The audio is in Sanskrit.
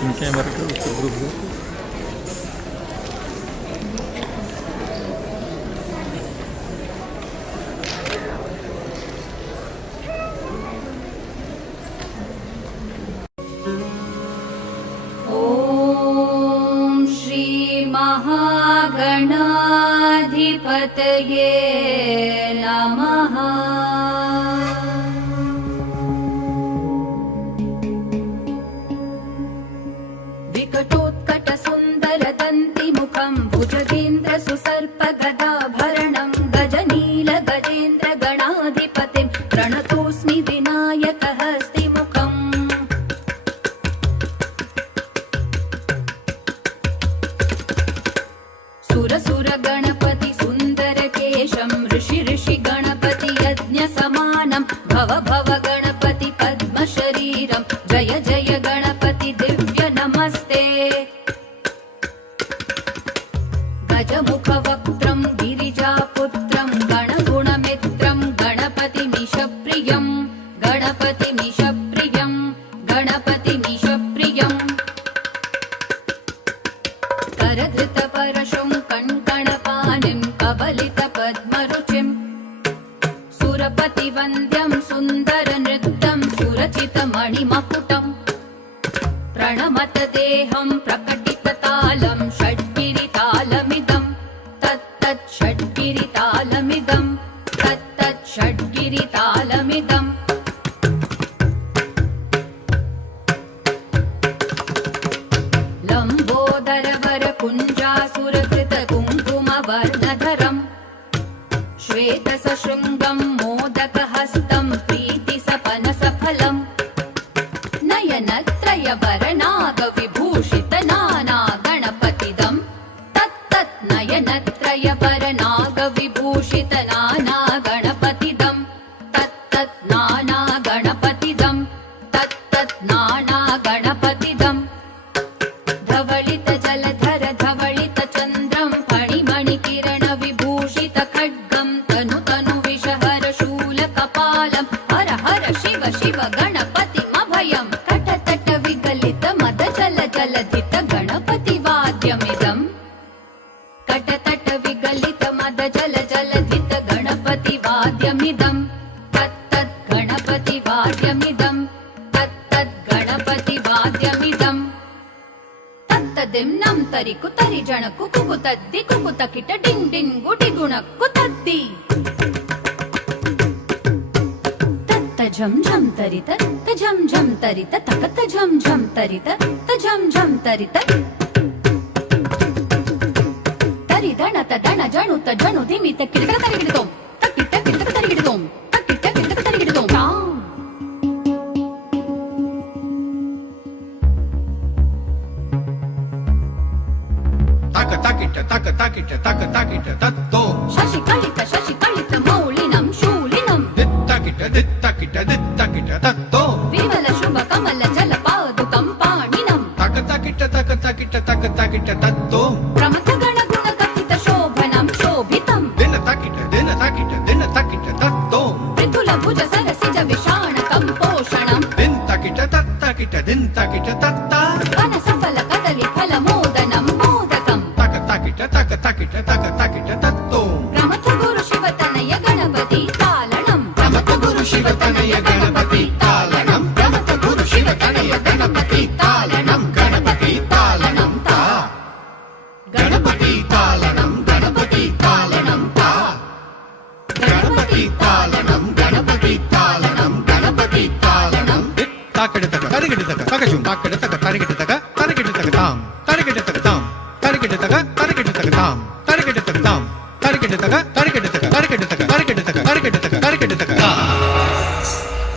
in camera questo gruppo. ॐ श्री महागणाधिपतये नमः। विकटोत्कटसुन्दरदन्तिमुखं भुजगेन्द्रसुसर्पगदाभरणं गजनीलगजेन्द्रगणाधिपतिं प्रणतोऽस्मि विनायकहस्तिमुखम्। सुरसुरगणपति सुन्दरकेशं ऋषि गणपति यज्ञसमानं भव भव गणपति पद्मशरीरं जय जय गणपति दिव्य नमस्ते। गजमुखवक्त्रं गिरिजापुत्रं गणगुणमित्रं गणपतिमीशप्रियं गणपतिमीशप्रियं गणपतिमीशप्रियम्। करधृतपरशुं कङ्कणपाणिं कबलितपद्मरुचिं सुरपतिवन्द्यं सुन्दरनृत्यं सुरचितमणिमकुटं प्रणमत देहं प्रकटिततालं षड्गिरितालमिदं तत्तत् षड्गिरितालमिदं तत्तत् षड्गिरितालमिदम्। लम्बोदरवरकुञ्जासुरकृतकुङ्कुमवर्णधरं श्वेतसशृङ्गं मोदकहस्तं प्रीतिसपनसफलं नयनत्रयवरनागविभूषितनानागणपतिदं तत्तत् नयनत्रयवरनागविभूषितनानागणपतिदं तत्तत् नानागणपतिदं तत्तत् नानागणपतिदम्। धवलित जलधर धवलित चन्द्रं फणिमणिकिरण विभूषित खड्गं तनु तनु विषहर शूलकपालं हर हर शिव शिव गणपतिमभयं कटतट विगलित मद जल जलधित गणपतिवाद्यमिदं कटतट विगलित मद जल जलधित गणपतिवाद्यमिदं तत्तत् गणपतिवाद्यमिदं तत्तत् गणपतिवाद्यमिदम्। तदिम्नं तरिकु तरि जणकु कुकु तद्दि कुकु तकिट डिंग डिंग गुडि गुणक्कु तद्दि तत्त झं झं तरित त झं झं तरित तकत झं झं तरित त झं झं तरित तरि दण त दण जणु त जणु धिमित किडक तरिगिडतों तकिट किडक तरिगिडतों तकिट किडक तरिगिडतों तक ताकिट तत्तो शशिकलित मौलिनं शूलिनं दित्ताकिट तत्तो विमल शुभ कमल जल पादुकं पाणिनं तक ताकिट तत्तो प्रमथ गण गुण कथित शोभनं शोभितं दिन ताकिट तत्तो मृदुल भुज सरसिज विषाणकं पोषणं दिन ताकिट तत्ता वन सफल कदली फल मोदनं मोदकं तक ताकिट तत्तो प्रमथ गुरु शिव तनय गणपति तालनं प्रमथ गुरु शिव तनय गणपति तालनं प्रमथ गुरु शिव तनय गणपति तालनं गणपति तालनं ता गणपति तालनं गणपति तालनं ता गणपति तालनं गणपति तालनं गणपति तालनं ताकड़तक तरिगिडतक तकजुं ताकड़तक तरिगिडतक तरिगिडतक ताम तरिगिडतक ताम तरिगिडतक तरिगिडतक ताम तरिगिडतक ताम तरिगिडतक